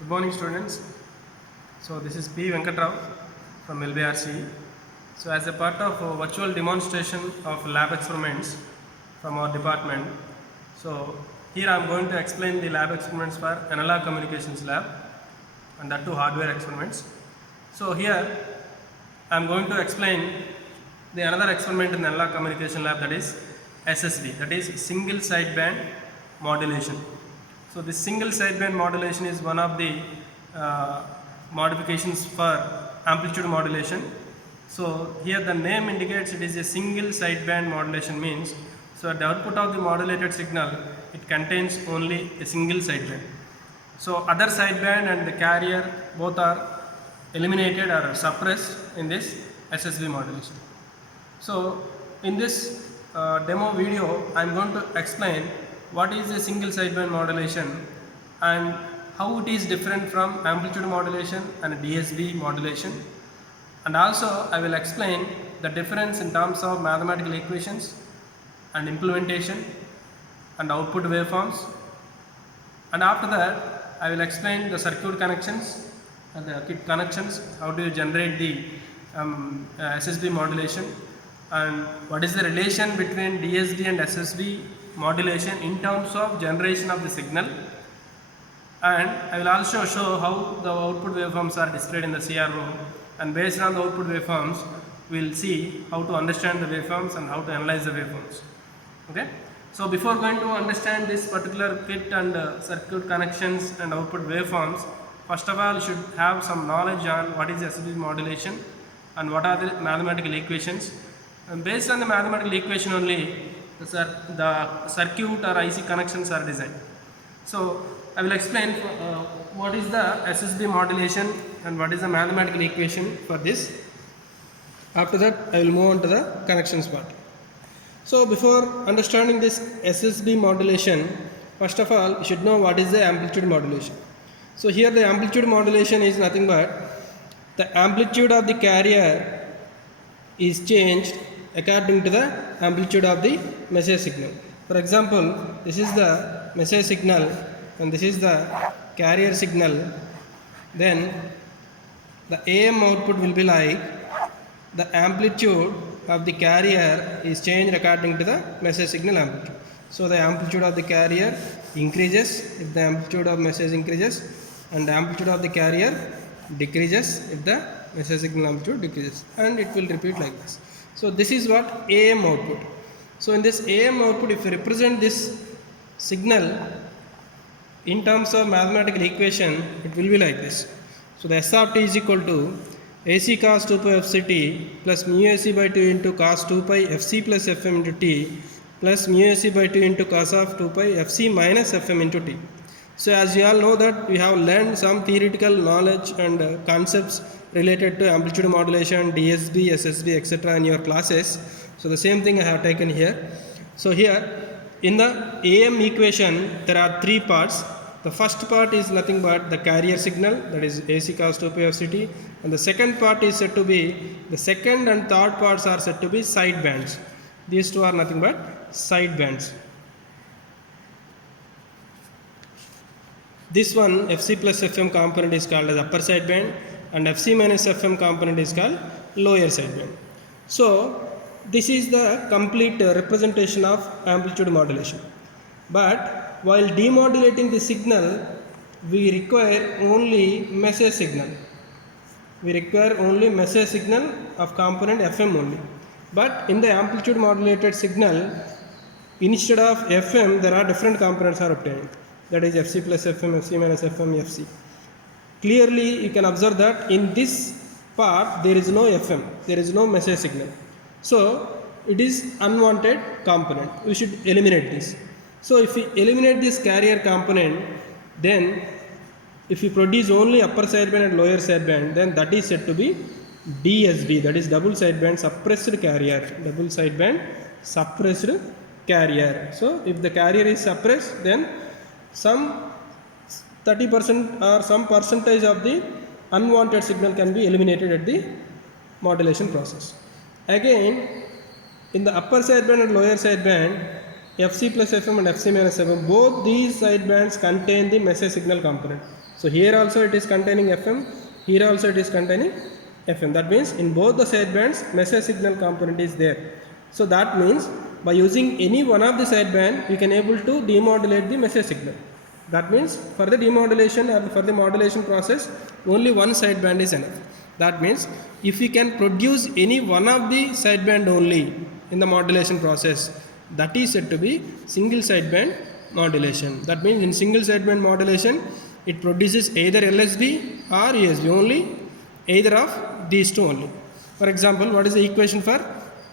Good morning, students. So this is P. Venkatrao from LBRC. So as a part of a virtual demonstration of lab experiments from our department, so here I am going to explain the lab experiments for analog communications lab and that too hardware experiments. So here I am going to explain the another experiment in the analog communication lab, that is SSB, that is single sideband modulation. So this single sideband modulation is one of the modifications for amplitude modulation. So here the name indicates it is a single sideband modulation, means so at the output of the modulated signal it contains only a single sideband. So other sideband and the carrier both are eliminated or suppressed in this SSB modulation. So in this demo video I am going to explain what is a single sideband modulation and how it is different from amplitude modulation and DSB modulation, and also I will explain the difference in terms of mathematical equations and implementation and output waveforms, and after that I will explain the circuit connections and the kit connections, how do you generate the SSB modulation, and what is the relation between DSB and SSB modulation in terms of generation of the signal, and I will also show how the output waveforms are displayed in the CRO, and based on the output waveforms we will see how to understand the waveforms and how to analyze the waveforms. Okay. So before going to understand this particular kit and circuit connections and output waveforms, first of all you should have some knowledge on what is SSB modulation and what are the mathematical equations, and based on the mathematical equation only the circuit or IC connections are designed. So I will explain what is the SSB modulation and what is the mathematical equation for this. After that I will move on to the connections part. So before understanding this SSB modulation, first of all you should know what is the amplitude modulation. So here the amplitude modulation is nothing but the amplitude of the carrier is changed according to the amplitude of the message signal. For example, this is the message signal and this is the carrier signal. Then the AM output will be like the amplitude of the carrier is changed according to the message signal amplitude. So the amplitude of the carrier increases if the amplitude of message increases, and the amplitude of the carrier decreases if the message signal amplitude decreases, and it will repeat like this. So this is what AM output. So in this AM output, if you represent this signal in terms of mathematical equation, it will be like this. So the S of t is equal to AC cos 2 pi fct plus mu AC by 2 into cos 2 pi fc plus fm into t plus mu AC by 2 into cos of 2 pi fc minus fm into t. So as you all know that we have learned some theoretical knowledge and concepts related to amplitude modulation, DSB, SSB, etc. in your classes. So the same thing I have taken here. So here in the AM equation there are three parts. The first part is nothing but the carrier signal, that is AC cos 2 pi fct, and the second part is said to be, the second and third parts are said to be side bands. These two are nothing but side bands. This one Fc plus Fm component is called as upper sideband and Fc minus Fm component is called lower sideband. So this is the complete representation of amplitude modulation. But while demodulating the signal we require only message signal. We require only message signal of component Fm only. But in the amplitude modulated signal, instead of Fm there are different components are obtained. That is Fc plus Fm, Fc minus Fm, Fc. Clearly you can observe that in this part there is no Fm, there is no message signal. So it is unwanted component. We should eliminate this. So if we eliminate this carrier component, then if we produce only upper sideband and lower sideband, then that is said to be DSB, that is double sideband suppressed carrier. Double sideband suppressed carrier. So if the carrier is suppressed, then some 30% or some percentage of the unwanted signal can be eliminated at the modulation process. Again, in the upper sideband and lower sideband, Fc plus Fm and Fc minus Fm, both these sidebands contain the message signal component. So here also it is containing FM, here also it is containing FM. That means in both the sidebands, message signal component is there. So that means by using any one of the sideband, we can able to demodulate the message signal. That means for the demodulation or for the modulation process, only one sideband is enough. That means if we can produce any one of the sideband only in the modulation process, that is said to be single sideband modulation. That means in single sideband modulation, it produces either LSB or USB only, either of these two only. For example, what is the equation for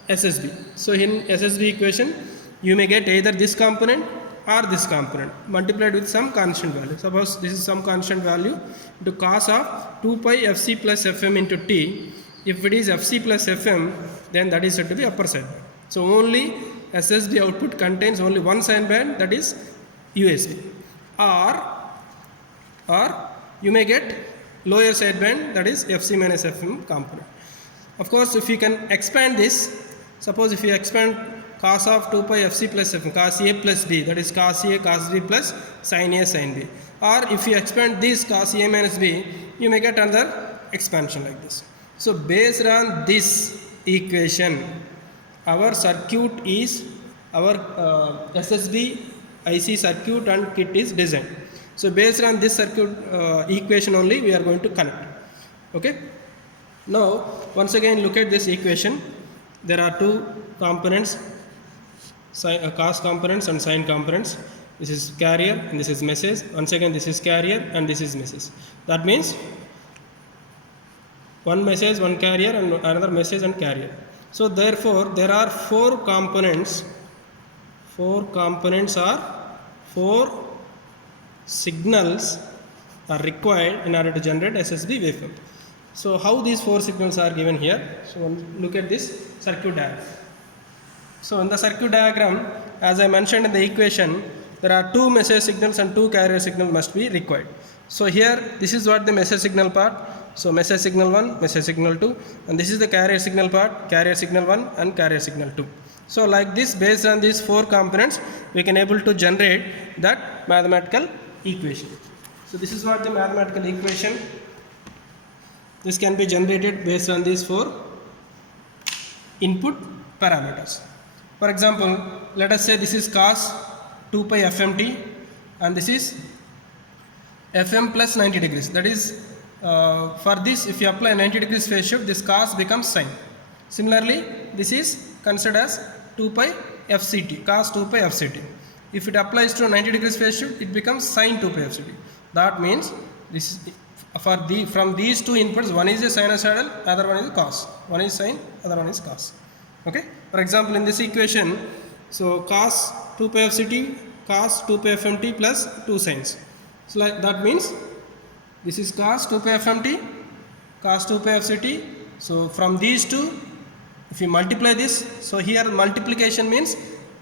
SSB? So in SSB equation, you may get either this component or this component multiplied with some constant value. Suppose this is some constant value into cos of 2 pi Fc plus Fm into T. If it is Fc plus Fm, then that is said to be upper sideband. So only SSB output contains only one sideband, that is USB. Or you may get lower sideband, that is Fc minus Fm component. Of course, if you can expand this, suppose if you expand cos of 2 pi Fc plus Fm, cos A plus B, that is cos A cos B plus sin A sin B. Or if you expand this cos A minus B, you may get another expansion like this. So based on this equation, our circuit is, our SSB IC circuit and kit is designed. So based on this circuit equation only, we are going to connect. Okay. Now once again look at this equation. There are two components, cos components and sine components. This is carrier and this is message. Once again this is carrier and this is message. That means one message, one carrier, and another message and carrier. So therefore there are four components. Four components are four signals are required in order to generate SSB waveform. So how these four signals are given here? So look at this circuit diagram. So in the circuit diagram, as I mentioned in the equation, there are two message signals and two carrier signals must be required. So here this is what the message signal part. So message signal 1, message signal 2, and this is the carrier signal part, carrier signal 1 and carrier signal 2. So like this, based on these four components, we can able to generate that mathematical equation. So this is what the mathematical equation. This can be generated based on these four input parameters. For example, let us say this is cos 2 pi FMT and this is FM plus 90 degrees. That is, for this, if you apply 90 degrees phase shift, this cos becomes sine. Similarly, this is considered as 2 pi FCT, cos 2 pi FCT. If it applies to 90 degrees phase shift, it becomes sin 2 pi FCT. That means this is from these two inputs, one is a sinusoidal, other one is a cos. One is sine, other one is cos. Okay. For example, in this equation, so cos 2 pi FCT, cos 2 pi FMT plus 2 sines. So like that means this is cos 2 pi FMT, cos 2 pi FCT. So from these two, if you multiply this, so here multiplication means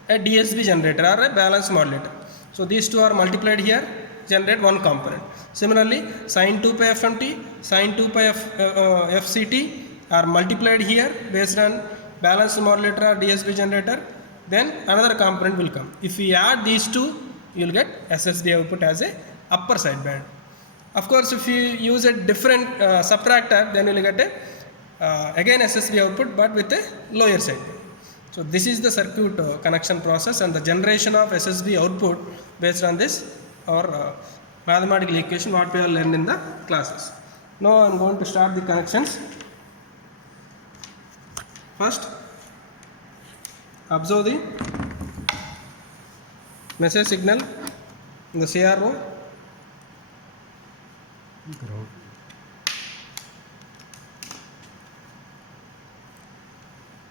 a DSB generator or a balanced modulator. So these two are multiplied here, generate one component. Similarly, sin 2 pi FMT, sin 2 pi FCT are multiplied here based on balanced modulator or DSB generator. Then another component will come. If we add these two, you will get SSB output as a upper sideband. Of course, if you use a different subtractor, then you will get a again SSB output but with a lower sideband. So this is the circuit connection process and the generation of SSB output based on this or mathematical equation what we have learned in the classes. Now I am going to start the connections. First, observe the message signal in the CRO.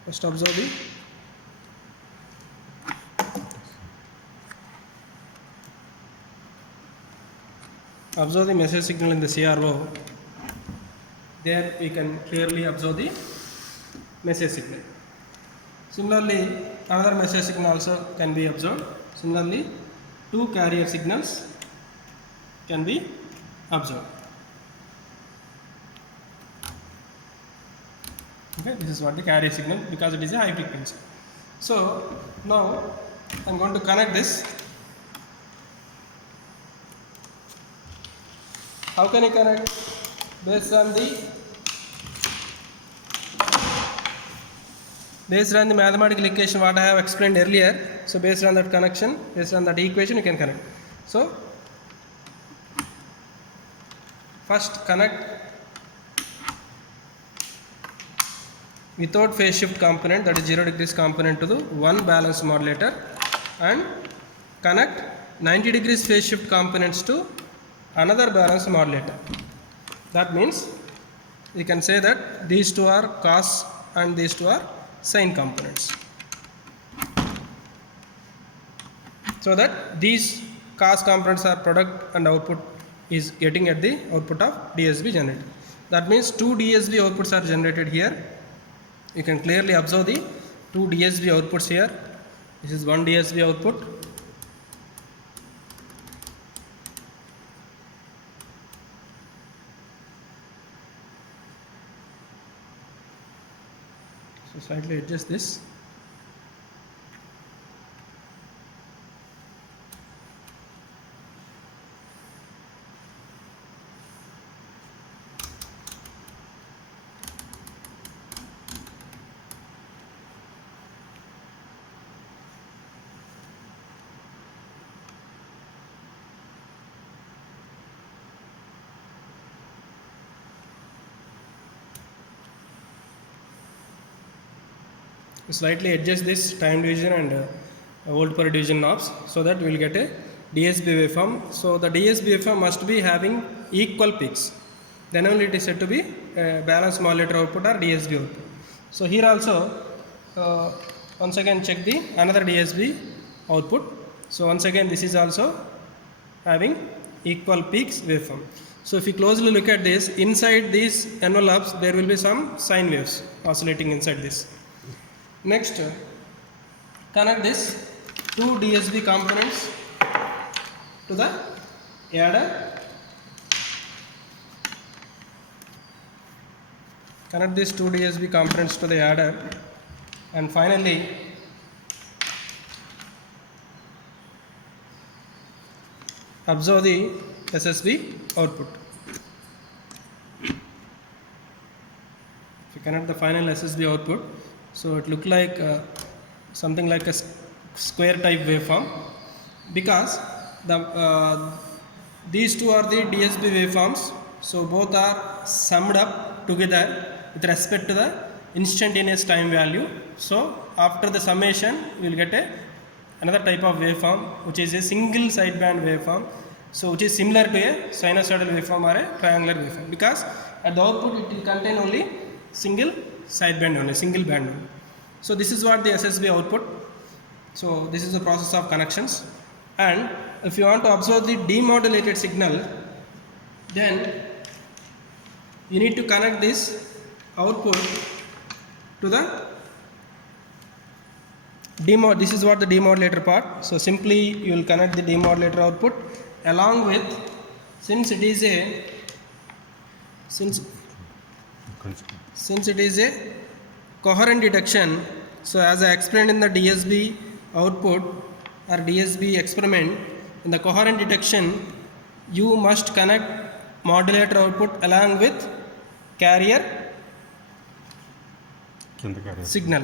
First observe the message signal in the CRO. There we can clearly observe the message signal. Similarly, another message signal also can be observed. Similarly, two carrier signals can be observed. Okay, this is what the carrier signal, because it is a high frequency. So now I am going to connect this. How can you connect? Based on the mathematical equation what I have explained earlier. So based on that connection, based on that equation, you can connect. So first connect without phase shift component, that is 0 degrees component, to the one balanced modulator, and connect 90 degrees phase shift components to another balanced modulator. That means you can say that these two are cos and these two are sine components. So that these cos components are product and output is getting at the output of DSB generator. That means two DSB outputs are generated here. You can clearly observe the two DSB outputs here. This is one DSB output. So slightly adjust this. Slightly adjust this time division and volt per division knobs, so that we will get a DSB waveform. So the DSB waveform must be having equal peaks, then only it is said to be a balanced modulator output or DSB output. So here also once again check the another DSB output. So once again this is also having equal peaks waveform. So if you closely look at this, inside these envelopes there will be some sine waves oscillating inside this. Next, connect this two DSB components to the adder. Connect these two DSB components to the adder, and finally observe the SSB output. If you connect the final SSB output, so it look like something like a square type waveform, because these two are the DSB waveforms. So both are summed up together with respect to the instantaneous time value. So after the summation you will get another type of waveform which is a single sideband waveform, so which is similar to a sinusoidal waveform or a triangular waveform, because at the output it will contain only single sideband only, single band only. So this is what the SSB output. So this is the process of connections. And if you want to observe the demodulated signal, then you need to connect this output to the this is what the demodulator part. So simply you will connect the demodulator output along with, since it is a coherent detection. So as I explained in the DSB output or DSB experiment, in the coherent detection you must connect modulator output along with carrier signal.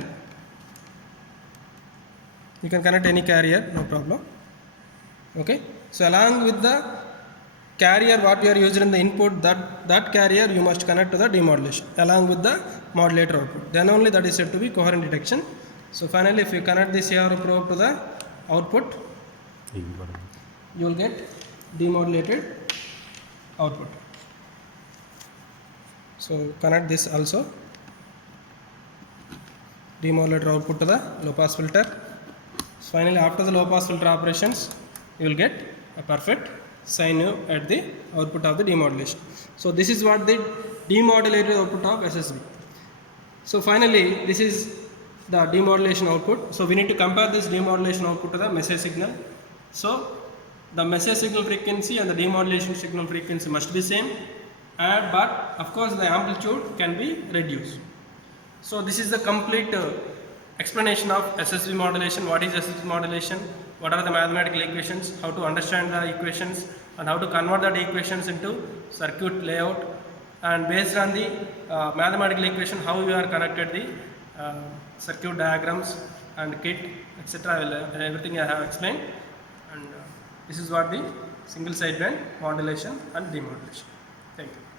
You can connect any carrier, no problem. Okay, so along with the carrier what we are using in the input, that carrier you must connect to the demodulation along with the modulator output, then only that is said to be coherent detection. So finally if you connect this AR probe to the output, you will get demodulated output. So connect this also, demodulator output to the low pass filter. So finally after the low pass filter operations you will get a perfect sine wave at the output of the demodulation. So this is what the demodulated output of SSB. So finally this is the demodulation output. So we need to compare this demodulation output to the message signal. So the message signal frequency and the demodulation signal frequency must be same, but of course the amplitude can be reduced. So this is the complete explanation of SSB modulation. What is SSB modulation? What are the mathematical equations? How to understand the equations? and how to convert that equations into circuit layout, and based on the mathematical equation how you are connected the circuit diagrams and kit, etc. Everything I have explained, and this is what the single sideband modulation and demodulation. Thank you.